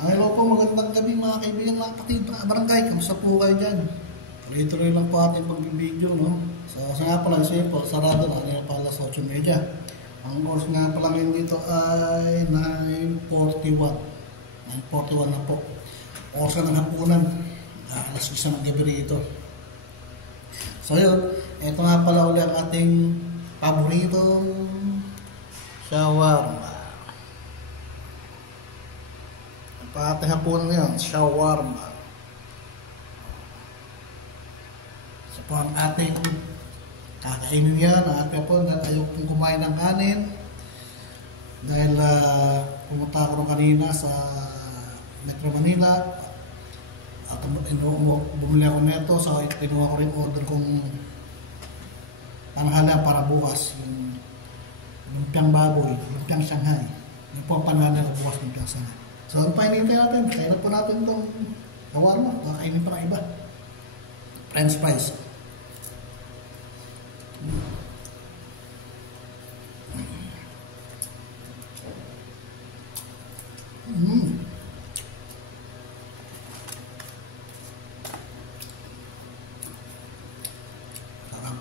Hello po, magandang gabi mga kaibigan, mga kapatid, mga barangay. Kamusta po kayo dyan? Tuloy-tuloy lang po ating pagbibideo, no? So, nga pala, kasi po, sarado na, ano pala social media. Ang oras nga pala ngayon dito ay 9:41. 9:41 na po. Oras na ng hapunan. Alas 6 ng gabi rito. So, yun. Ito nga pala ulit ang ating paboritong shawarma. Pati hapon na yan, shawarma. So po ang ating kakainin yan, ang ating hapon, dahil ayaw pong kumain ng kanin. Dahil pumunta ako kanina sa Metro Manila. At bumili ako neto, so kinuha ko rin order kong pangalan para bukas. Yung lumpiang baboy, lumpiang Shanghai. Yung po ang pangalan ko bukas lumpiang Shanghai. So, ang painintay natin, kailan po natin itong shawarma, kakainin pa ng iba. French fries. Sarap.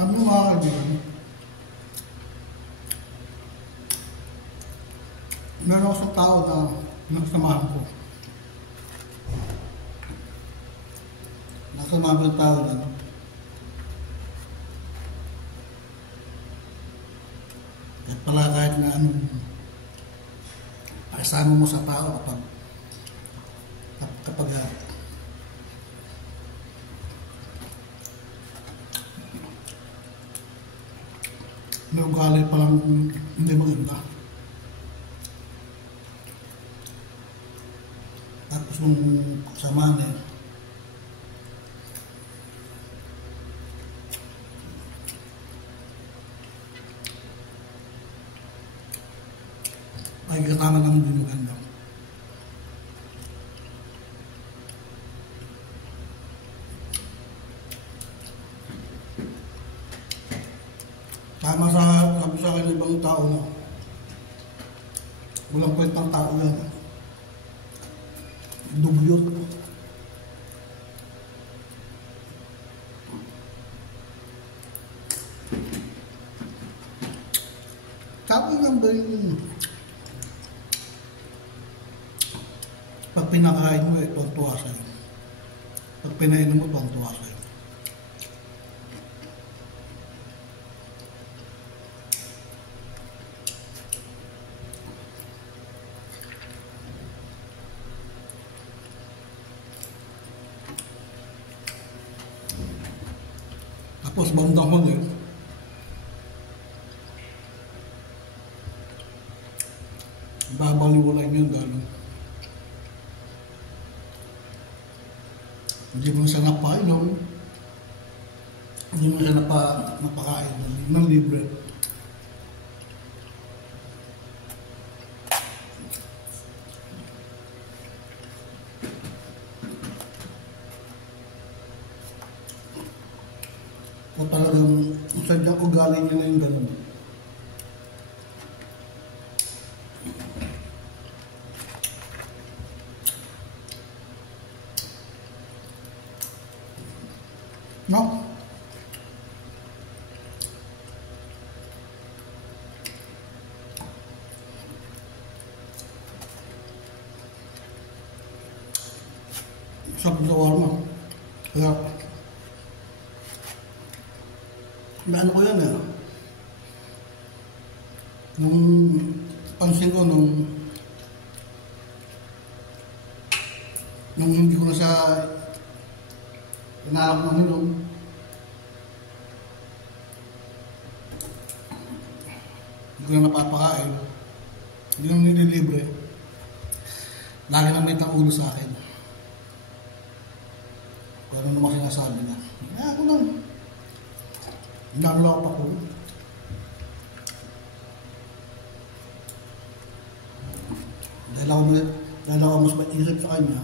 Ano mga kaibigan, meron ako sa tao na nagsamahan ko. Nagsamahan ko sa tao na at pala kahit na anong kasama mo sa tao kapag may ugali palang hindi maganda. Tapos nung kasama na ay kasama naman hindi maganda. Tama sabi sa akin ng ibang tao na walang kwentang tao yan. Dugyot. Sabi nga ba yung pag pinakain mo, tuwa sa'yo. Pag pinainom mo, tuwa sa'yo. Tapos bandang huli, babaliwalay niyo dahil hindi mo siya napainom, hindi mo siya napakain ng libre. O talagang sadyang ugali niya na yung gano'n. No? Sa shawarma. Kaya Naano ko yan nung pansin ko nung hindi ko na siya inalak ng inom, hindi ko na napapakain, hindi na nililibre, lagi na may ulo sa akin. Kung ano naman sinasabi na, ako lang, nalak ako. Dahil ako mas maisip sa kanya,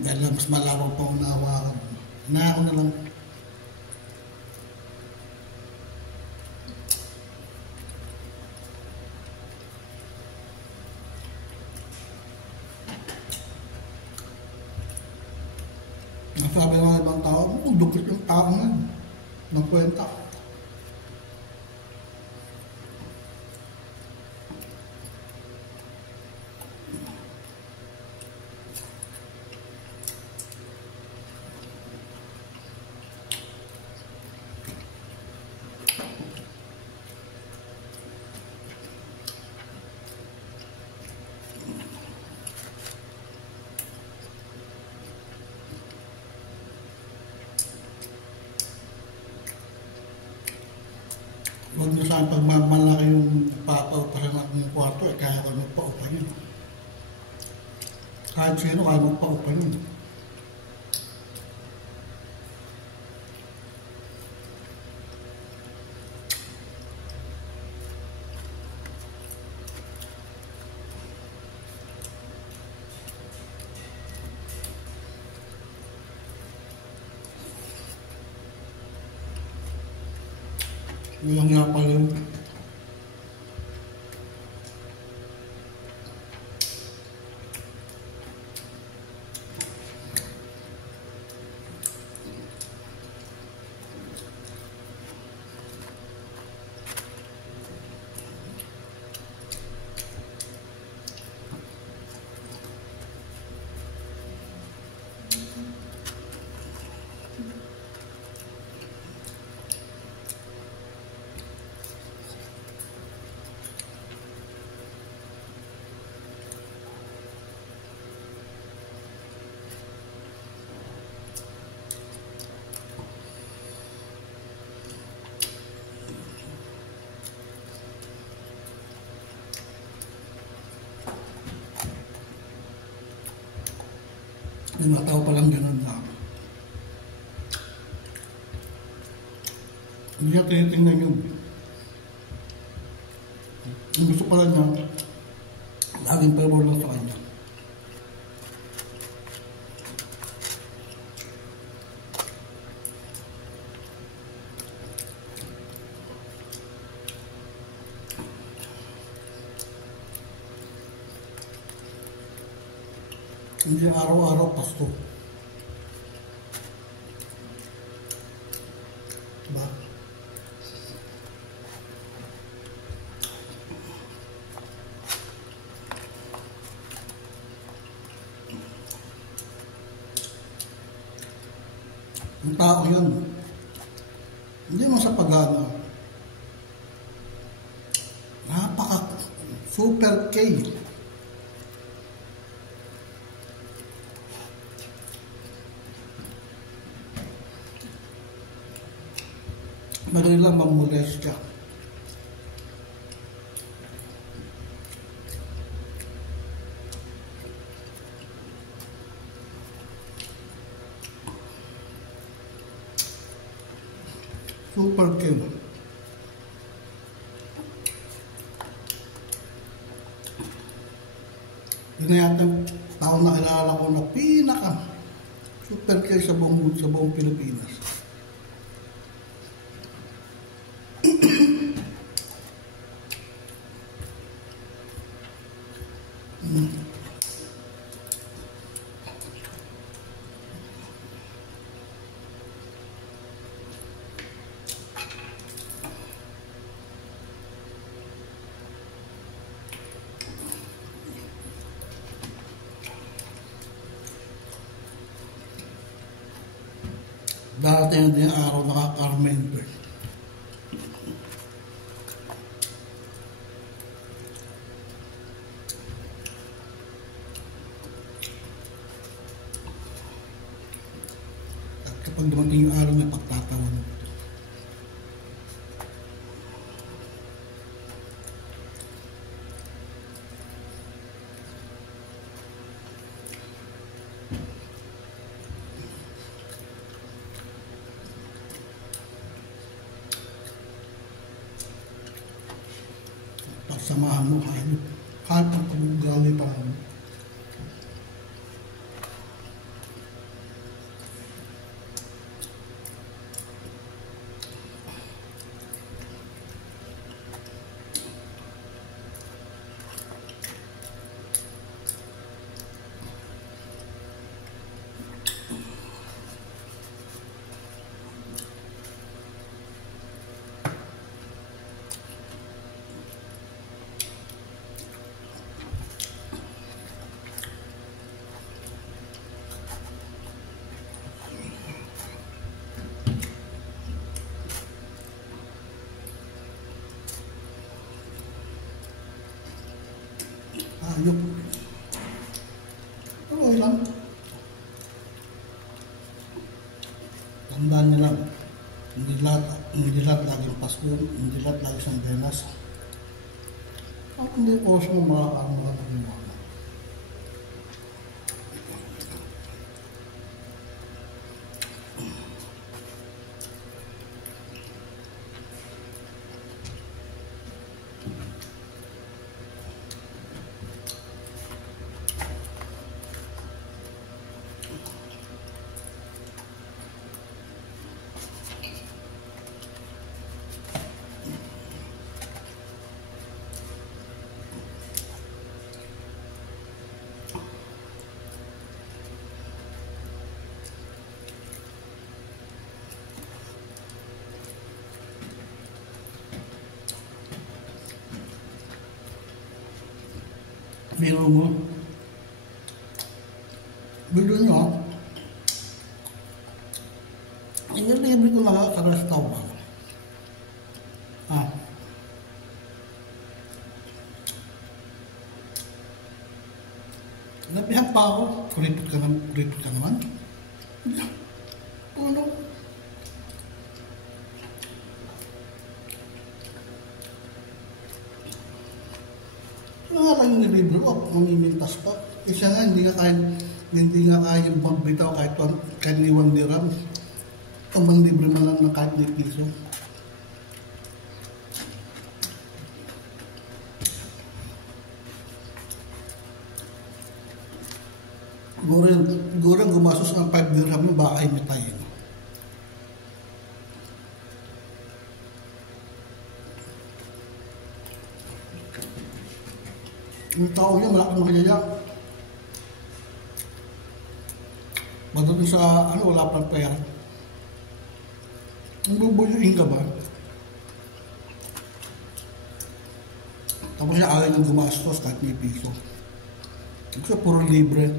dahil mas malawag pa unawa ko. Hinahako na lang. Sabi ng mga ibang tao, dukit yung tao nga. Ng kwenta. Huwag nyo saan pag malaki yung papaupasan natin yung kwarto, kaya ko magpaupan yun. Kahit sino kaya magpaupan yun. Yung nga pala yun. May mga tao palang gano'n na hindi niya tinitingnan yun. Ang gusto pala niya, laging favor lang sa kanya. Hindi araw-araw pasto. Diba? Yung tao yan, hindi mo sa pag-ano, super K. Madali lang mamolestya. Super kill. Yun na yata tao na kilala ko na pinaka super kill sa buong Pilipinas. Darating din ang araw nakakarmento. At kapag dumating yung araw na pagtatawan, pagsamahan mo kahit ang pag-ugali pa rin. Ayok. Pero okay lang. Tandaan niyo lang, hindi lahat laging Pasko, hindi lahat lagi San Benas. At hindi ko siya makakagawa mo. Biro mo, biro nyo, inilibre ko na sa restaurant. Nabihan pa ako, kuripot ka naman. Ano? Ano nga lang yung nilibro ko, mamimintas pa. Isa nga, hindi nga kaya yung pagbitaw kahit ni 1 dirham. Ang manglibre man lang ng kahit ni piso. Siguro gumasos ng 5 dirham na baka imitayin. Yung tao niya, malaki makayaya. Pagdating sa, wala pang pera. Bubuyuin ka ba? Tapos siya ayaw niyang gumastos kahit may piso. Kasi puro libre.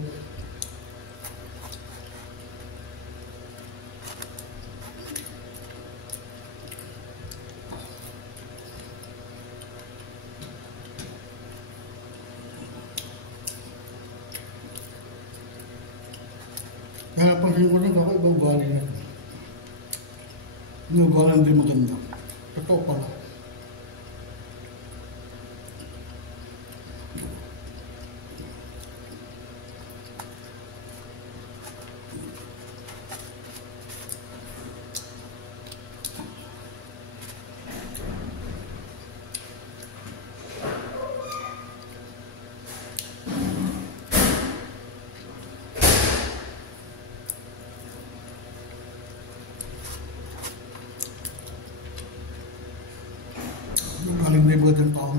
Kaya pansin ko rin ako, ibang ugali na ito. Yung ugali hindi maganda. Totoo pala. Libre din taon.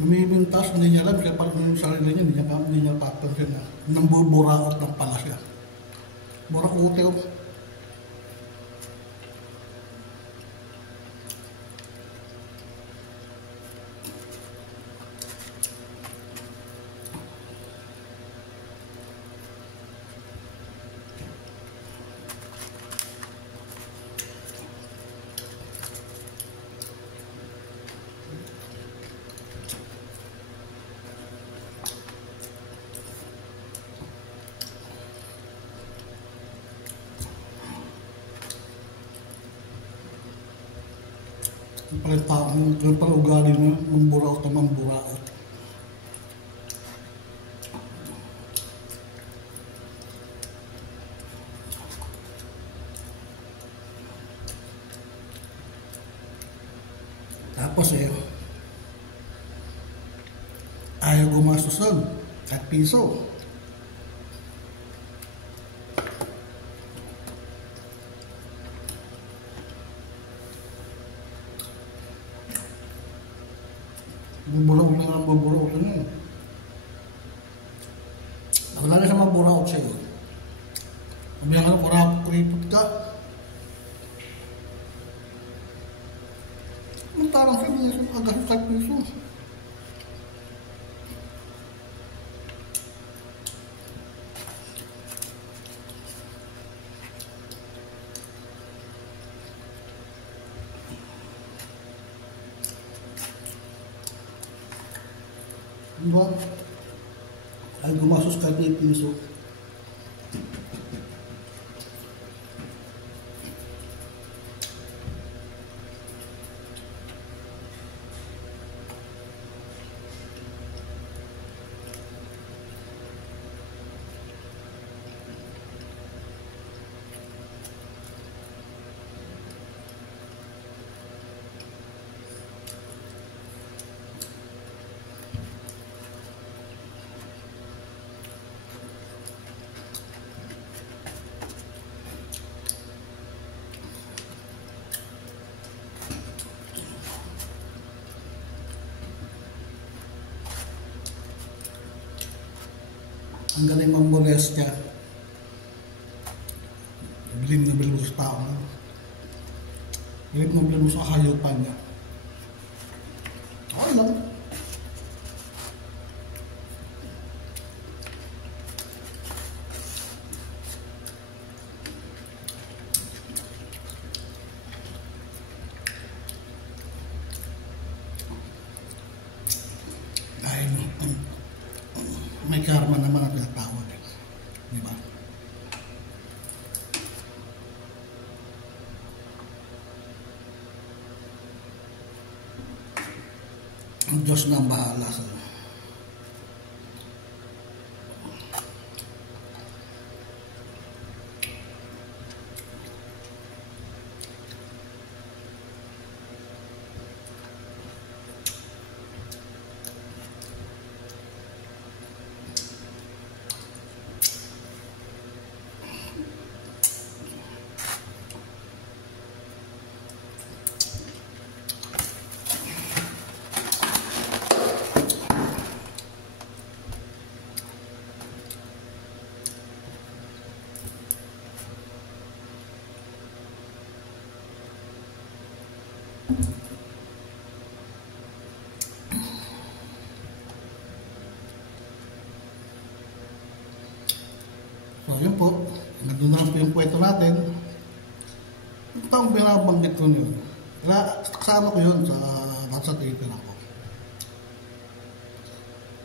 Namibintas, hindi niya alam, kaya parang yung sarili niya, hindi niya papansin na nambuburaot ng pala siya. Burakote. Yung pala tao, yung pala ugali na, mamburaot na mamburaot. Tapos ayaw gumasusan at piso. Buburaot na nga, buburaot na nga. Wala na siya maburaot sa'yo. Sabi nga na, kuripot ka. Ang tarang siya, hindi siya agad sa piso. Diba? Ay gumasos kahit may piso. Ang galing mamboles niya. Bilim na bilim mo sa tao. Bilim na bilim mo sa hayupan niya. Okay lang. Dahil may karma naman ang tinatawag. Diba? Ang Diyos na ang bahala sa So, yun po. Nandun na lang po yung kwento natin. Ito ang binabanggit ko yun. Kasama ko yun sa Twitter ako.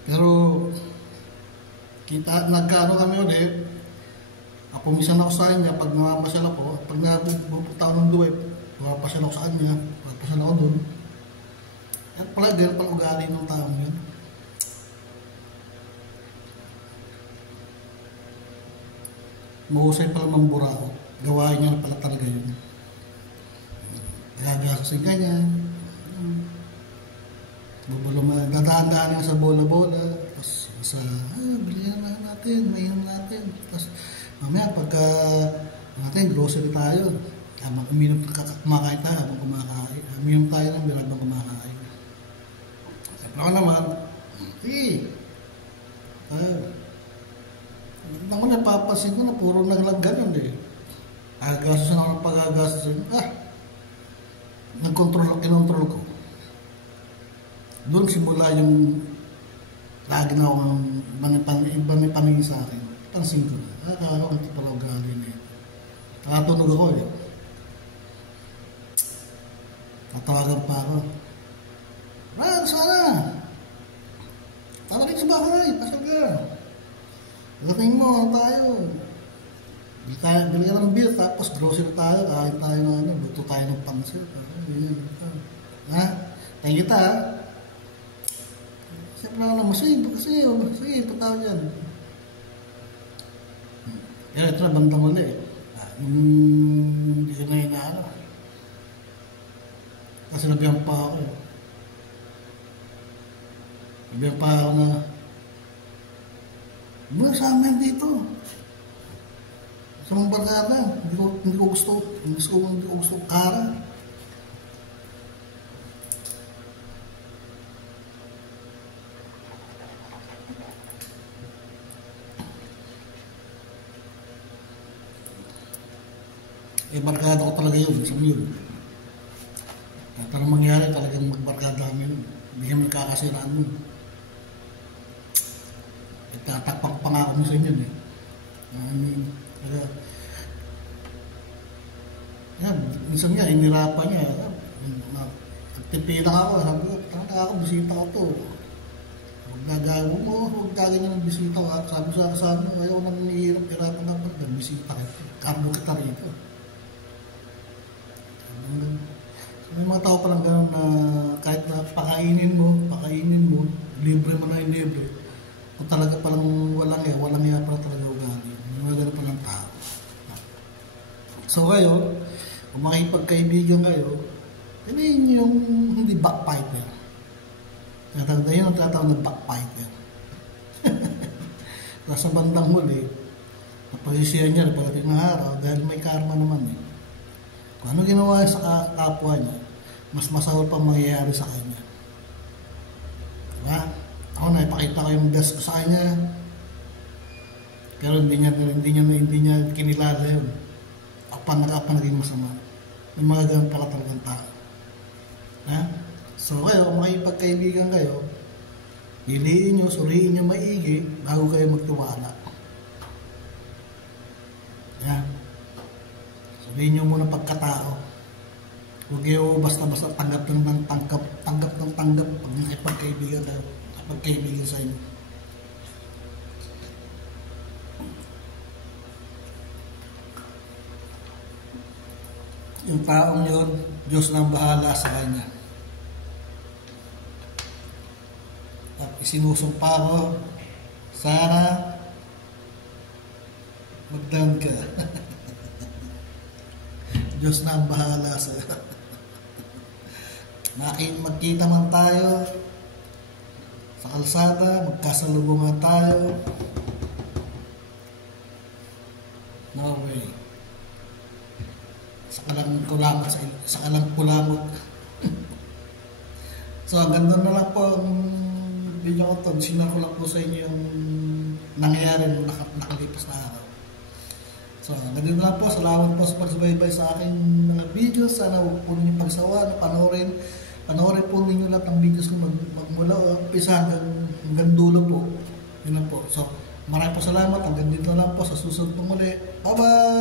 Pero, nagkaano kami ulit. Ako minsan ako sa kanya, pag namapasyal ako, pag napupunta ako ng Dubai, namapasyal ako sa kanya, namapasyal ako dun. At pala, ganyan pala ugali ng taong yun. Mahusay pala mamburaot. Gawain niya pala talaga yun. Gagasasin ka niya. Dadaan-daan niya sa bola-bola. Tapos bilihan natin, mahinom natin. Tapos mamaya pagka natin, grocery tayo. Kumakain tayo habang kumakain. Uminom tayo ng beer habang kumakain. Siyempre ako naman, ako napapasin ko na puro naglagganon Agasusin ako ng pag-agasusin. Kinontrol ko. Doon simula yung lagi na ako ibang paningin sa akin. Pansin ko na. Akala ko ito pala ugali na ito. Nakatunog ako Tatawagan pa ako. Brad, sana! Tara rin sa bahay. Pasal ka. Dating mo, tayo. Bili ka ng beer, tapos grocery tayo, kain tayo luto tayo ng pansit. Ha? Thank you ta, ha? Siyempre lang naman, sige, pataw dyan. Kaya ito na, bandang muli. Hindi ko na hinaano. Kasi nabiyan pa ako. Nabiyan pa ako na, "Bro, sa amin dito. Sa mga barkada, hindi ko gusto kara." Barkada ko talaga yun, gusto mo yun. At anong mangyari talagang magbarkada kami yun. Hindi kami kakasiraan mo. Tatakpak pa nga ako sa inyo eh. Minsan nga, inirapan niya. Nagtipilang ako, sabi ko, tanga ako, bisita ko to. Huwag gaganyan ng bisita ko. At sabi sa akin, ayaw nang nihirap-hirapan na pag bisita ka. Karbo kita rito. May mga tao palang gano'n na kahit na pakainin mo, libre mo na yung libre. Kung talaga palang walang iya pala talaga ugali. May mga gano'n palang tao. So kayo, kung makipagkaibigan kayo, yun yung hindi backfighter. Yun ang tatawag ng backfighter. Nasa bandang huli, napasisiyan niya na pagdating ng araw dahil may karma naman eh. Kung ano ginawa niya sa kapwa niya, mas masahol pang mangyayari sa kanya. Diba? Ako na, ipakita ko yung best ko sa kanya. Pero hindi niya kinilala yun. Apan naging masama. May mga ganun pala talagang tao. Ha? So kayo, kung makipagkaibigan kayo, piliin nyo, suriin nyo maigi bago kayo magtiwala. Ha? Suriin nyo muna pagkatao. Huwag kayo basta-basta tanggap pag nakipagkaibigan kayo, nakipagkaibigan sa inyo. Yung taong yun, Diyos nang bahala sa kanya. At isinusumpa ko, sana magdaan ka. Diyos na ang bahala sa iyo. Magkita man tayo sa kalsada, magkasalubungan tayo. No way. Sa kalang kulamot. So, hanggang doon na lang po ang video ko to. Sinare ko lang po sa inyo yung nangyayari nung nakalipas na araw. So, ganun lang po. Salamat po sa pagsubaybay sa aking mga videos. Sana huwag po ninyo pagsawa na panoorin po ninyo lahat ng videos ko magmula umpisa hanggang dulo po. Yun lang po. So, maraming po salamat. Hanggang dito lang po sa susunod po muli. Bye-bye!